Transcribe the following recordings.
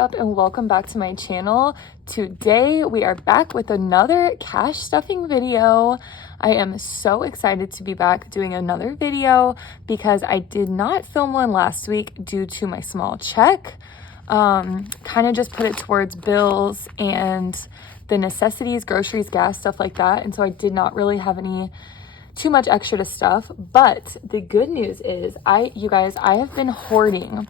up and welcome back to my channel. Today we are back with another cash stuffing video. I am so excited to be back doing another video because I did not film one last week due to my small check. Kind of just put it towards bills and the necessities, groceries, gas, stuff like that. And so I did not really have too much extra to stuff. But the good news is you guys, I have been hoarding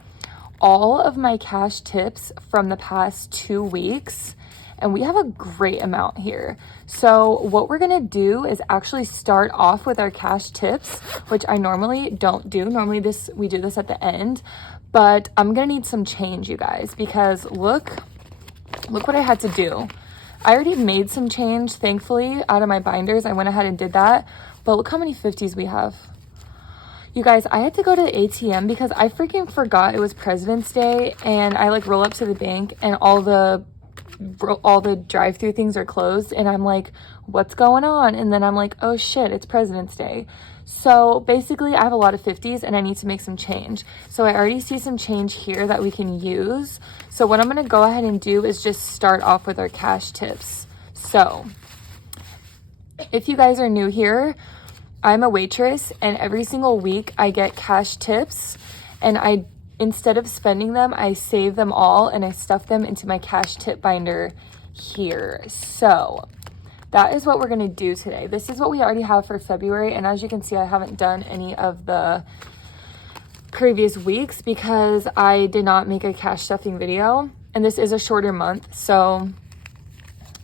all of my cash tips from the past 2 weeks, and we have a great amount here. So what we're gonna do is actually start off with our cash tips, which I normally don't do. Normally we do this at the end, but I'm gonna need some change, you guys, because look what I had to do. I already made some change, thankfully, out of my binders. I went ahead and did that, but look how many 50s we have. You guys, I had to go to the ATM because I freaking forgot it was President's Day, and I like roll up to the bank and all the drive-through things are closed, and I'm like, what's going on? And then I'm like, oh shit, it's President's Day. So basically I have a lot of 50s and I need to make some change. So I already see some change here that we can use. So what I'm gonna go ahead and do is just start off with our cash tips. So if you guys are new here, I'm a waitress, and every single week I get cash tips, and instead of spending them, I save them all and I stuff them into my cash tip binder here. So that is what we're gonna do today. This is what we already have for February, and as you can see, I haven't done any of the previous weeks because I did not make a cash stuffing video, and this is a shorter month, so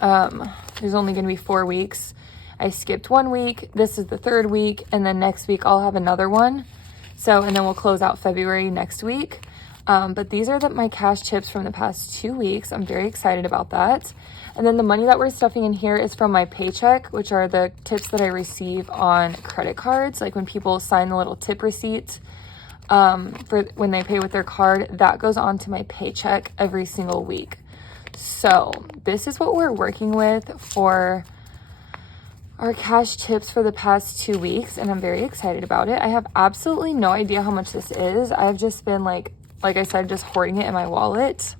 there's only gonna be 4 weeks. I skipped 1 week, this is the 3rd week, and then next week I'll have another one. So, and then we'll close out February next week. But these are my cash tips from the past 2 weeks. I'm very excited about that. And then the money that we're stuffing in here is from my Paycheck, which are the tips that I receive on credit cards. Like when people sign the little tip receipt for when they pay with their card, that goes on to my Paycheck every single week. So this is what we're working with for our cash tips for the past 2 weeks, and I'm very excited about it. I have absolutely no idea how much this is. I've just been like I said, just hoarding it in my wallet.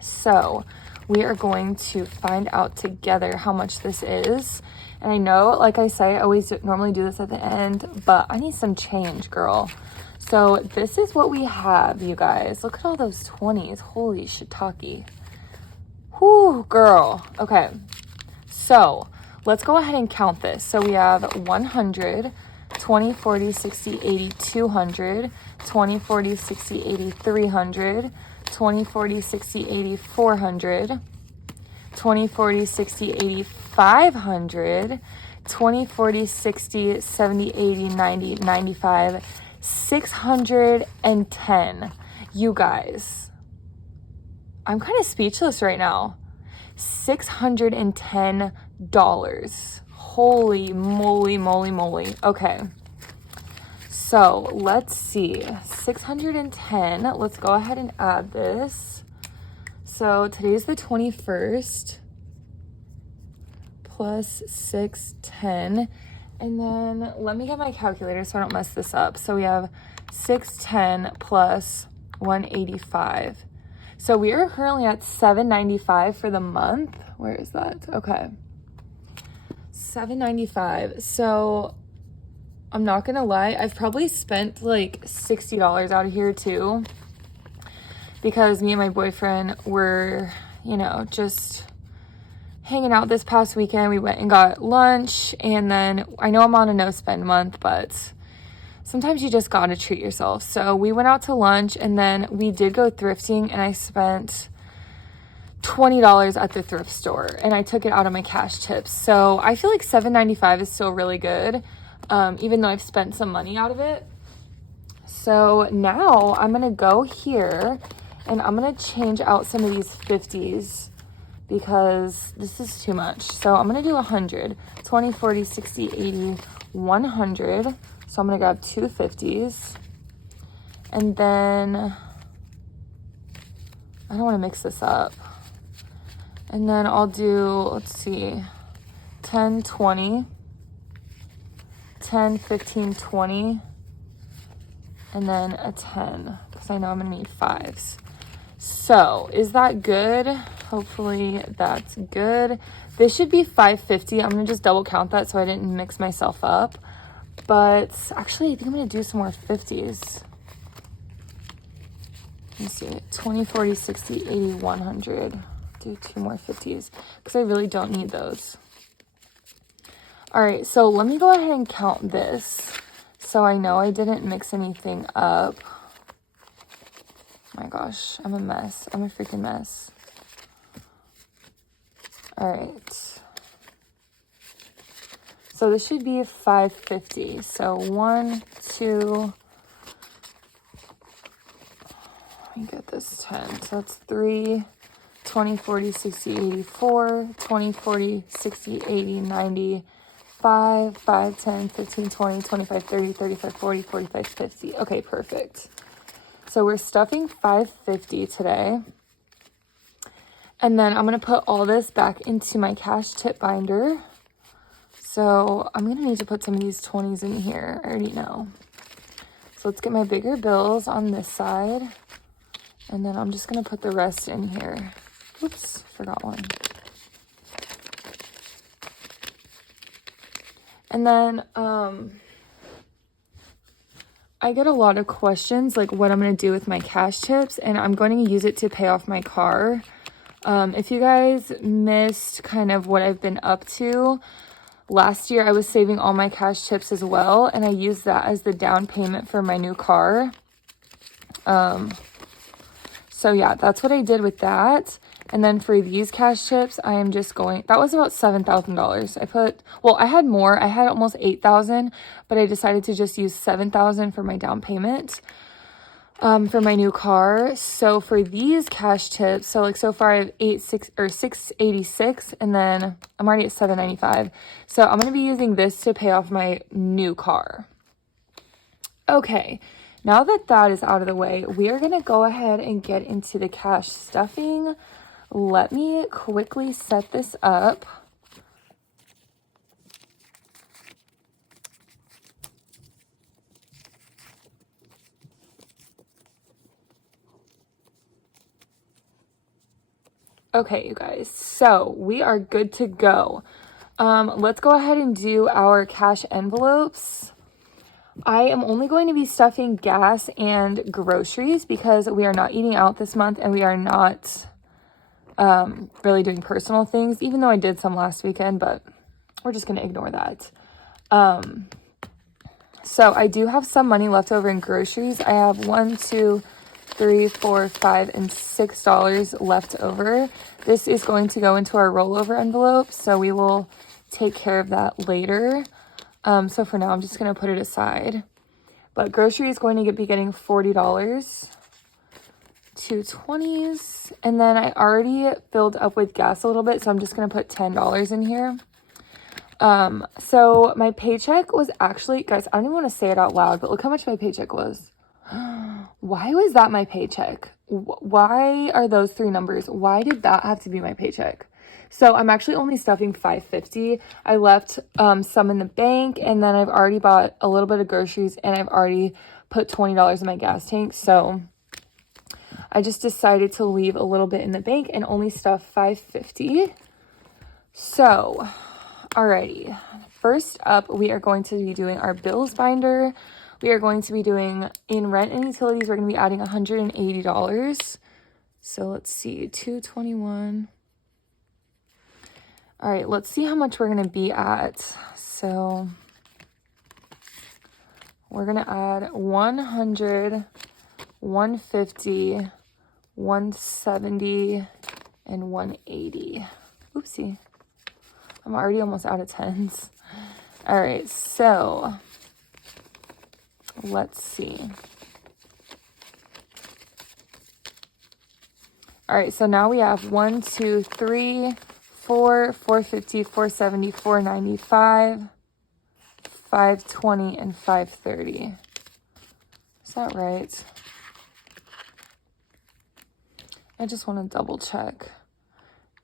So we are going to find out together how much this is. And I know, like I say, I always normally do this at the end, but I need some change, girl. So this is what we have, you guys. Look at all those 20s. Holy shiitake. Whoo, girl. Okay, so let's go ahead and count this. So we have 100, 20, 40, 60, 80, 200, 20, 40, 60, 80, 300, 20, 40, 60, 80, 400, 20, 40, 60, 80, 500, 20, 40, 60, 70, 80, 90, 95, 610. You guys, I'm kind of speechless right now. $610. Holy moly. Okay, so let's see, 610. Let's go ahead and add this. So today's the 21st plus 610, and then let me get my calculator so I don't mess this up. So we have 610 plus 185. So we are currently at $795 for the month. Where is that? Okay, $795. So I'm not gonna lie, I've probably spent like $60 out of here too, because me and my boyfriend were, just hanging out this past weekend. We went and got lunch, and then I know I'm on a no spend month, but sometimes you just gotta treat yourself. So we went out to lunch, and then we did go thrifting, and I spent $20 at the thrift store, and I took it out of my cash tips. So I feel like $795 is still really good, even though I've spent some money out of it. So now I'm gonna go here and I'm gonna change out some of these 50s because this is too much. So I'm gonna do 100, 20, 40, 60, 80, 100. So I'm gonna grab 2 50s, and then I don't wanna mix this up. And then I'll do, let's see, 10, 20, 10, 15, 20, and then a 10, because I know I'm gonna need 5s. So is that good? Hopefully that's good. This should be $5.50. I'm gonna just double count that so I didn't mix myself up. But actually, I think I'm gonna do some more 50s. Let me see, 20, 40, 60, 80, 100. Do 2 more 50s because I really don't need those. All right, so let me go ahead and count this so I know I didn't mix anything up. Oh my gosh, I'm a mess. I'm a freaking mess. All right. So this should be $5.50. So 1, 2, let me get this 10. So that's 3, 20, 40, 60, 84, 20, 40, 60, 80, 90, 5, 10, 15, 20, 25, 30, 35, 40, 45, 50. Okay, perfect. So we're stuffing $5.50 today. And then I'm going to put all this back into my cash tip binder. So I'm going to need to put some of these 20s in here. I already know. So let's get my bigger bills on this side. And then I'm just going to put the rest in here. Oops, forgot one. And then I get a lot of questions like what I'm going to do with my cash tips, and I'm going to use it to pay off my car. If you guys missed kind of what I've been up to, last year I was saving all my cash tips as well, and I used that as the down payment for my new car. So yeah, that's what I did with that. And then for these cash tips, I am just going, that was about $7,000. I had more, I had almost 8,000, but I decided to just use 7,000 for my down payment, for my new car. So for these cash tips, so like so far I have 686, and then I'm already at 795. So I'm going to be using this to pay off my new car. Okay. Now that that is out of the way, we are going to go ahead and get into the cash stuffing. Let me quickly set this up. Okay, you guys, so we are good to go. Let's go ahead and do our cash envelopes. I am only going to be stuffing gas and groceries because we are not eating out this month and we are not really doing personal things, even though I did some last weekend, but we're just going to ignore that. So I do have some money left over in groceries. I have $1, 2, 3, 4, 5, and $6 left over. This is going to go into our rollover envelope, so we will take care of that later. So for now, I'm just going to put it aside. But grocery is going to be getting $40, 2 20s, and then I already filled up with gas a little bit, so I'm just going to put $10 in here. So my paycheck was actually, guys, I don't even want to say it out loud, but look how much my paycheck was. Why was that my paycheck? Why are those 3 numbers? Why did that have to be my paycheck? So I'm actually only stuffing $5.50. I left some in the bank, and then I've already bought a little bit of groceries, and I've already put $20 in my gas tank. So I just decided to leave a little bit in the bank and only stuff $5.50. So, alrighty. First up, we are going to be doing our bills binder. We are going to be doing, in rent and utilities, we're going to be adding $180. So let's see, $221. All right, let's see how much we're going to be at. So we're going to add 100, 150, 170, and 180. Oopsie. I'm already almost out of tens. All right, so let's see. All right, so now we have 1, 2, 3, 4, 450, 470, 495, 520, and 530. Is that right? I just want to double check.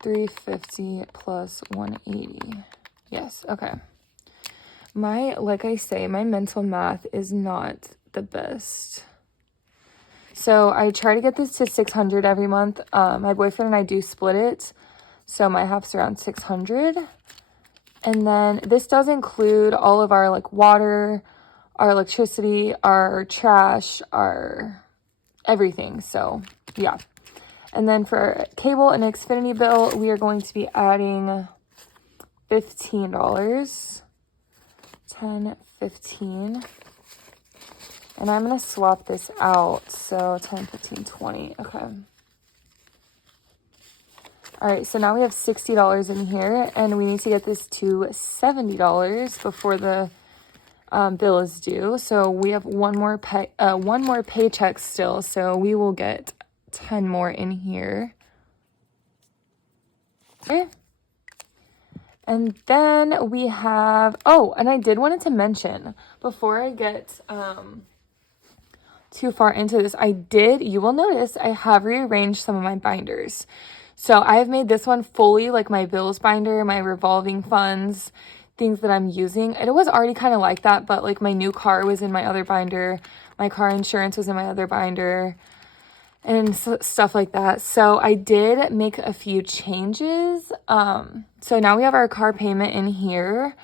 350 plus 180. Yes, okay. Like I say, my mental math is not the best. So I try to get this to 600 every month. My boyfriend and I do split it, so my half's around 600. And then this does include all of our like water, our electricity, our trash, our everything. So yeah. And then for cable and Xfinity bill, we are going to be adding $15. 10, 15. And I'm going to swap this out. So 10, 15, 20. Okay. All right. So now we have $60 in here. And we need to get this to $70 before the bill is due. So we have one more paycheck still. So we will get 10 more in here. Okay. And then we have, oh, and I did wanted to mention before I get too far into this, you will notice I have rearranged some of my binders. So I've made this one fully like my bills binder, my revolving funds, things that I'm using. It was already kind of like that, but like my new car was in my other binder, my car insurance was in my other binder, and stuff like that. So I did make a few changes. So now we have our car payment in here.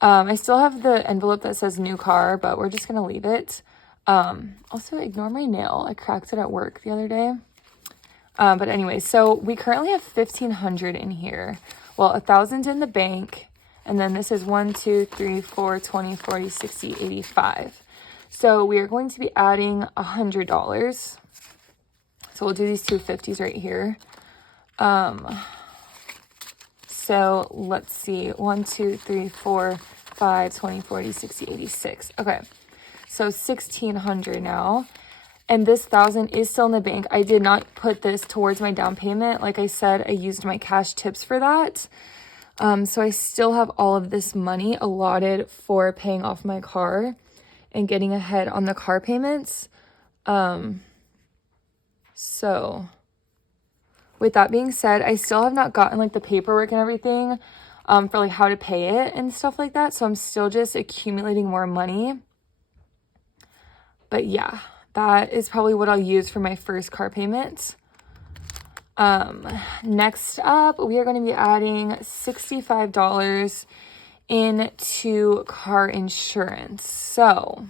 I still have the envelope that says new car, but we're just gonna leave it. Also ignore my nail. I cracked it at work the other day. But anyway, so we currently have 1,500 in here. Well, 1,000 in the bank. And then this is 1, 2, 3, 4, 20, 40, 60, 85. So we are going to be adding $100. So we'll do these 250s right here. So let's see, 1, 2, 3, 4, 5, 20, 40, 60, 86. Okay, so 1,600 now. And this 1,000 is still in the bank. I did not put this towards my down payment. Like I said, I used my cash tips for that. So I still have all of this money allotted for paying off my car and getting ahead on the car payments. So with that being said, I still have not gotten like the paperwork and everything for like how to pay it and stuff like that. So I'm still just accumulating more money. But yeah, that is probably what I'll use for my first car payment. Next up, we are going to be adding $65 into car insurance. So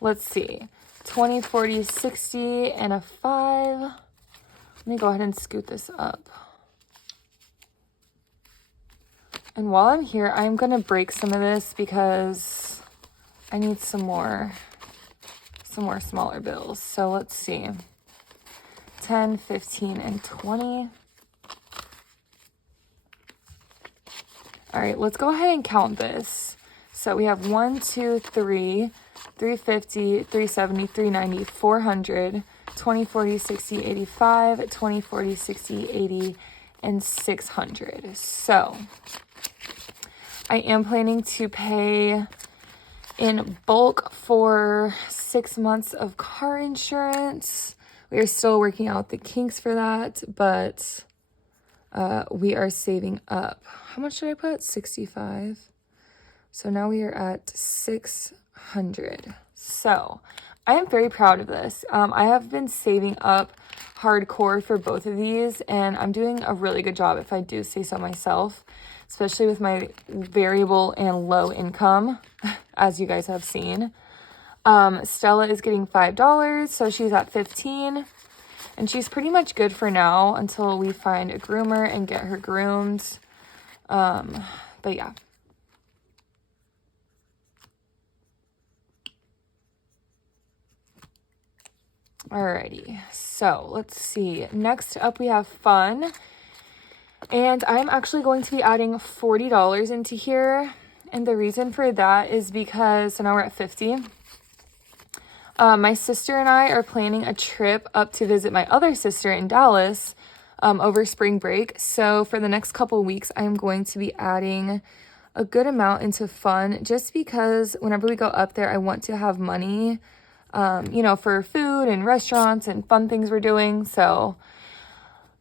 let's see, 20, 40, 60, and a 5. Let me go ahead and scoot this up. And while I'm here, I'm going to break some of this because I need some more smaller bills. So let's see. 10, 15, and 20. All right, let's go ahead and count this. So we have 1, 2, 3, 350, 370, 390, 400, 20, 40, 60, 85, 20, 40, 60, 80, and 600. So I am planning to pay in bulk for 6 months of car insurance. We are still working out the kinks for that, but we are saving up. How much did I put? 65. So now we are at 600. So I am very proud of this. I have been saving up hardcore for both of these, and I'm doing a really good job if I do say so myself, especially with my variable and low income, as you guys have seen. Stella is getting $5, so she's at 15, and she's pretty much good for now until we find a groomer and get her groomed. But yeah. Alrighty, so let's see. Next up we have fun, and I'm actually going to be adding $40 into here, and the reason for that is because, so now we're at 50. My sister and I are planning a trip up to visit my other sister in Dallas over spring break. So for the next couple of weeks, I'm going to be adding a good amount into fun, just because whenever we go up there, I want to have money, for food and restaurants and fun things we're doing. So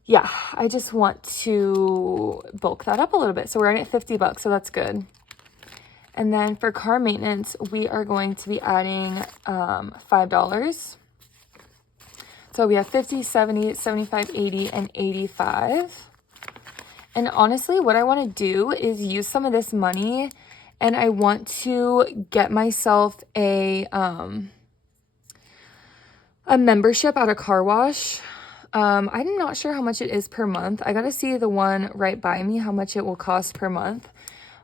yeah, I just want to bulk that up a little bit. So we're at $50, so that's good. And then for car maintenance, we are going to be adding $5. So we have 50, 70, 75, 80, and 85. And honestly, what I want to do is use some of this money, and I want to get myself a membership at a car wash. I'm not sure how much it is per month. I gotta see the one right by me, how much it will cost per month.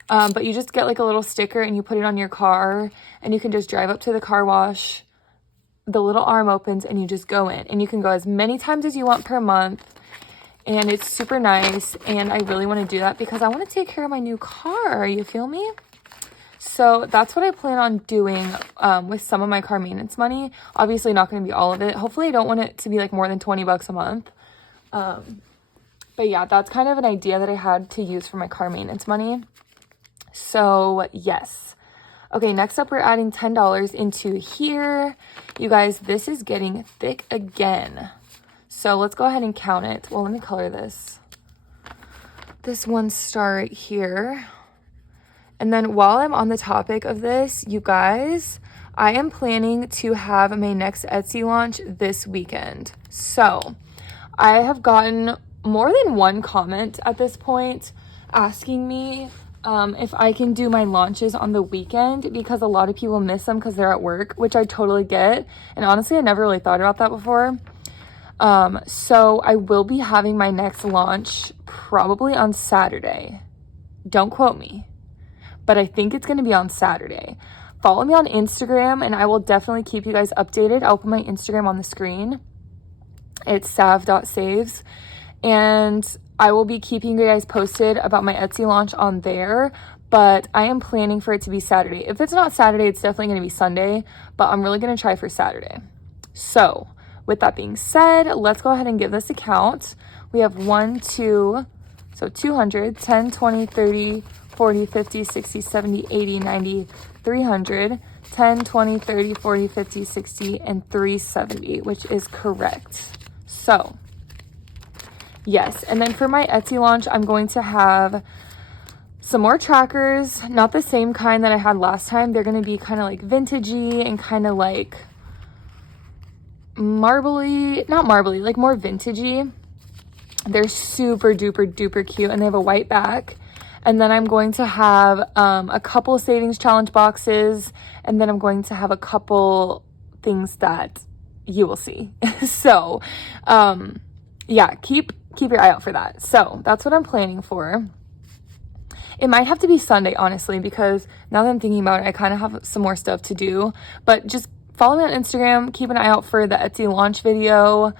But you just get like a little sticker and you put it on your car, and you can just drive up to the car wash. The little arm opens and you just go in, and you can go as many times as you want per month. And it's super nice, and I really want to do that because I want to take care of my new car. You feel me? So that's what I plan on doing with some of my car maintenance money. Obviously not going to be all of it. Hopefully I don't want it to be like more than 20 bucks a month. But yeah, that's kind of an idea that I had to use for my car maintenance money. So yes. Okay, next up we're adding $10 into here. You guys, this is getting thick again. So let's go ahead and count it. Well, let me color this. This one star right here. And then while I'm on the topic of this, you guys, I am planning to have my next Etsy launch this weekend. So I have gotten more than one comment at this point asking me if I can do my launches on the weekend, because a lot of people miss them because they're at work, which I totally get. And honestly, I never really thought about that before. So I will be having my next launch probably on Saturday. Don't quote me, but I think it's going to be on Saturday. Follow me on Instagram and I will definitely keep you guys updated. I'll put my Instagram on the screen. It's sav.saves, and I will be keeping you guys posted about my Etsy launch on there, but I am planning for it to be Saturday. If it's not Saturday, it's definitely going to be Sunday, but I'm really going to try for Saturday. So with that being said, let's go ahead and give this a count. We have 200, 10, 20, 30, 40, 50, 60, 70, 80, 90, 300, 10, 20, 30, 40, 50, 60, and 370, which is correct. So yes, and then for my Etsy launch, I'm going to have some more trackers, not the same kind that I had last time. They're going to be kind of like vintagey and kind of like marbly, not marbly, like more vintagey. They're super duper duper cute, and they have a white back. And then I'm going to have a couple savings challenge boxes, and then I'm going to have a couple things that you will see. So yeah, keep your eye out for that. So that's what I'm planning for. It might have to be Sunday, honestly, because now that I'm thinking about it, I kind of have some more stuff to do. But just follow me on Instagram. Keep an eye out for the Etsy launch video,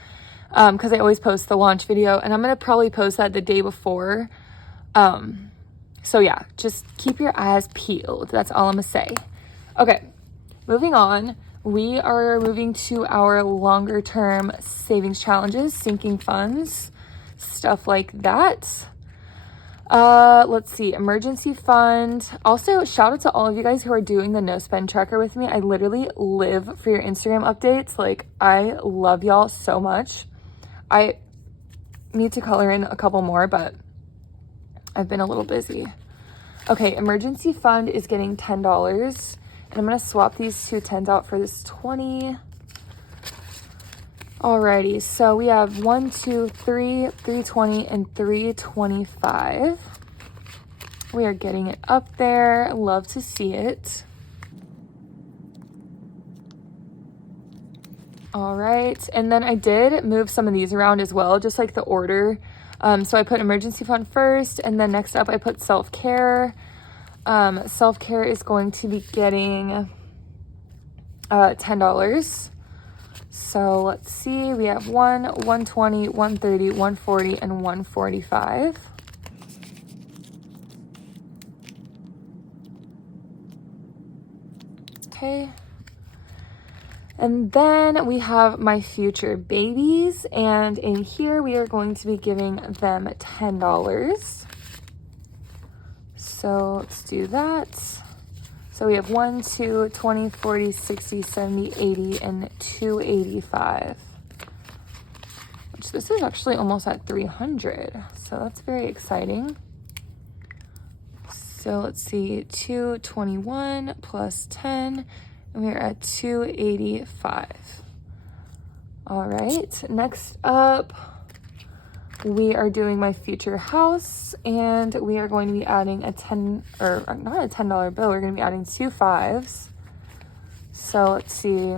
because I always post the launch video, and I'm going to probably post that the day before. So yeah, just keep your eyes peeled. That's all I'm going to say. Okay, moving on. We are moving to our longer term savings challenges, sinking funds, stuff like that. Let's see, emergency fund. Also, shout out to all of you guys who are doing the no spend tracker with me. I literally live for your Instagram updates. Like, I love y'all so much. I need to color in a couple more, but I've been a little busy. Okay, emergency fund is getting $10. And I'm going to swap these two 10s out for this 20. Alrighty, so we have 1, 2, 3, 320, and 325. We are getting it up there. Love to see it. All right, and then I did move some of these around as well, just like the order. So I put emergency fund first, and then next up I put self-care. Self-care is going to be getting $10. So let's see, we have 1, 120, 130, 140, and 145. Okay. And then we have my future babies, and in here we are going to be giving them $10. So let's do that. So we have 1, 2, 20, 40, 60, 70, 80, and 285. Which this is actually almost at 300. So that's very exciting. So let's see, 221 plus 10, and we're at 285. All right, next up, we are doing my future house, and we are going to be adding a not a $10 bill, we're going to be adding 2 5s. So let's see.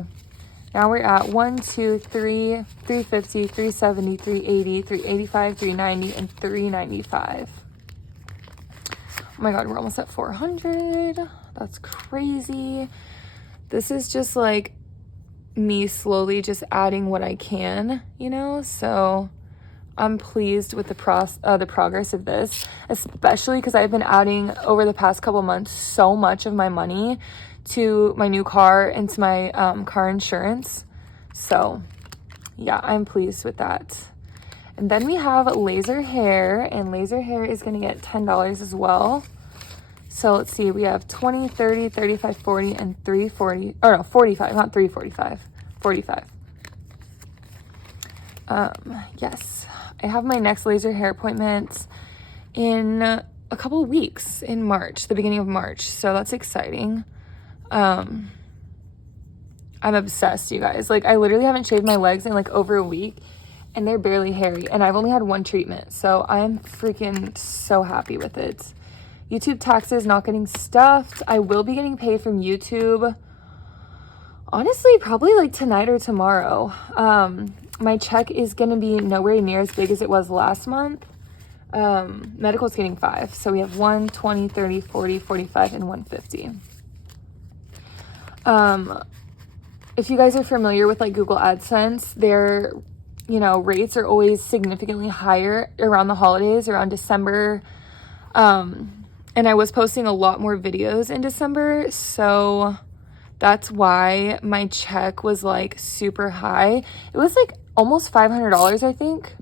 Now we're at 1, 2, 3, 350, 370, 380, 385, 390, and 395. Oh my God, we're almost at 400. That's crazy. This is just like me slowly just adding what I can, you know? So I'm pleased with the progress of this, especially because I've been adding over the past couple months so much of my money to my new car and to my car insurance. So yeah, I'm pleased with that. And then we have laser hair, and laser hair is going to get $10 as well. So let's see, we have 20, 30, 35, 40, and 340, or no, 45, not 345, 45. Yes, I have my next laser hair appointment in a couple weeks in March, the beginning of March. So that's exciting. I'm obsessed, you guys. Like, I literally haven't shaved my legs in like over a week, and they're barely hairy, and I've only had 1 treatment. So I'm freaking so happy with it. YouTube taxes not getting stuffed. I will be getting paid from YouTube, honestly, probably like tonight or tomorrow. My check is going to be nowhere near as big as it was last month. Medical's getting 5. So we have 1, 20, 30, 40, 45, and 150. If you guys are familiar with like Google AdSense, their, you know, rates are always significantly higher around the holidays, around December. And I was posting a lot more videos in December, so that's why my check was like super high. It was like almost $500, I think,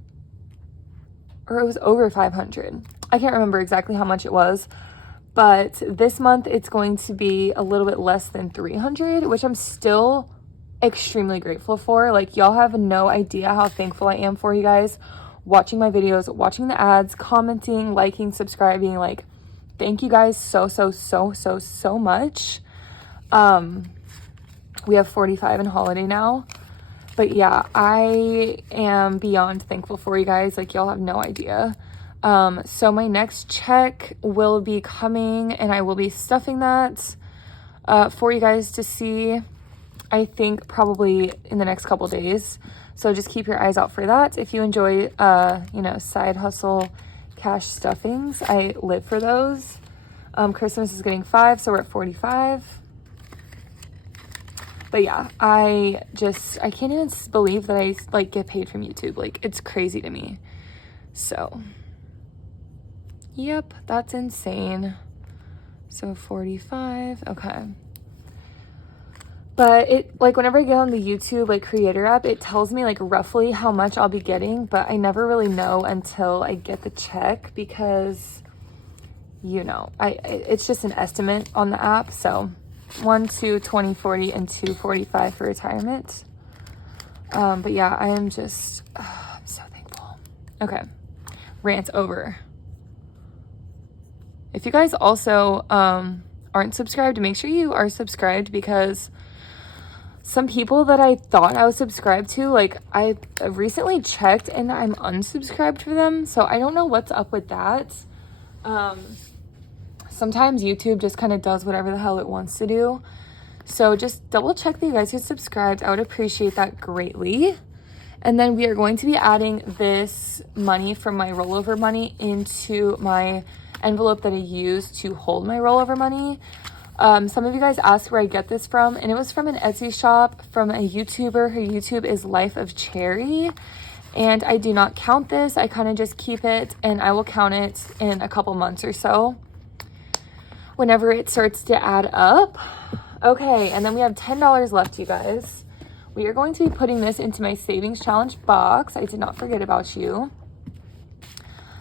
or it was over 500. I can't remember exactly how much it was, but this month it's going to be a little bit less than 300, which I'm still extremely grateful for. Like, y'all have no idea how thankful I am for you guys watching my videos, watching the ads, commenting, liking, subscribing. Like, thank you guys so much. We have 45 in holiday now. But yeah, I am beyond thankful for you guys. Like, y'all have no idea. So my next check will be coming, and I will be stuffing that for you guys to see, I think probably in the next couple days. So just keep your eyes out for that. If you enjoy, you know, side hustle cash stuffings, I live for those. Christmas is getting 5, so we're at 45. But yeah, I can't even believe that I like get paid from YouTube. Like, it's crazy to me. So yep, that's insane. So 45, okay. But it, like, whenever I get on the YouTube like creator app, it tells me like roughly how much I'll be getting, but I never really know until I get the check, because, you know, it's just an estimate on the app. So 1, 2, 20, 40, and 2, 45 for retirement. But yeah, I am just, I'm so thankful. Okay, rant over. If you guys also aren't subscribed, make sure you are subscribed, because some people that I thought I was subscribed to, like, I recently checked and I'm unsubscribed for them. So I don't know what's up with that. Sometimes YouTube just kind of does whatever the hell it wants to do. So just double check that you guys are subscribed. I would appreciate that greatly. And then we are going to be adding this money from my rollover money into my envelope that I use to hold my rollover money. Some of you guys asked where I get this from, and it was from an Etsy shop from a YouTuber. Her YouTube is Life of Cherry, and I do not count this. I kind of just keep it, and I will count it in a couple months or so whenever it starts to add up. Okay, and then we have $10 left, you guys. We are going to be putting this into my savings challenge box. I did not forget about you.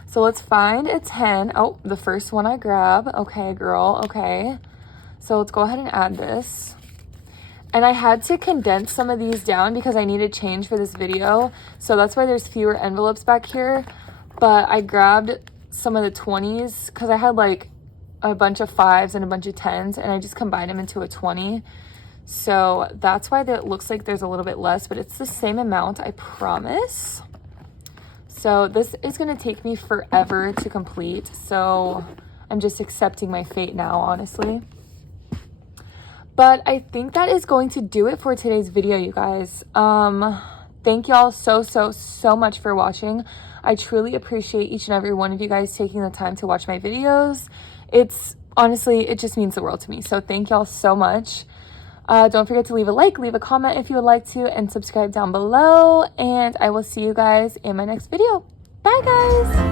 So let's find a 10. Oh, the first one I grab. Okay, girl, okay. So let's go ahead and add this. And I had to condense some of these down because I needed change for this video. So that's why there's fewer envelopes back here. But I grabbed some of the 20s because I had like a bunch of 5s and a bunch of 10s, and I just combined them into a 20. So that's why it looks like there's a little bit less, but it's the same amount, I promise. So this is going to take me forever to complete. So I'm just accepting my fate now, honestly. But I think that is going to do it for today's video, you guys. Thank y'all so much for watching. I truly appreciate each and every one of you guys taking the time to watch my videos. It's honestly, it just means the world to me. So thank y'all so much. Don't forget to leave a like, leave a comment if you would like to, and subscribe down below. And I will see you guys in my next video. Bye, guys.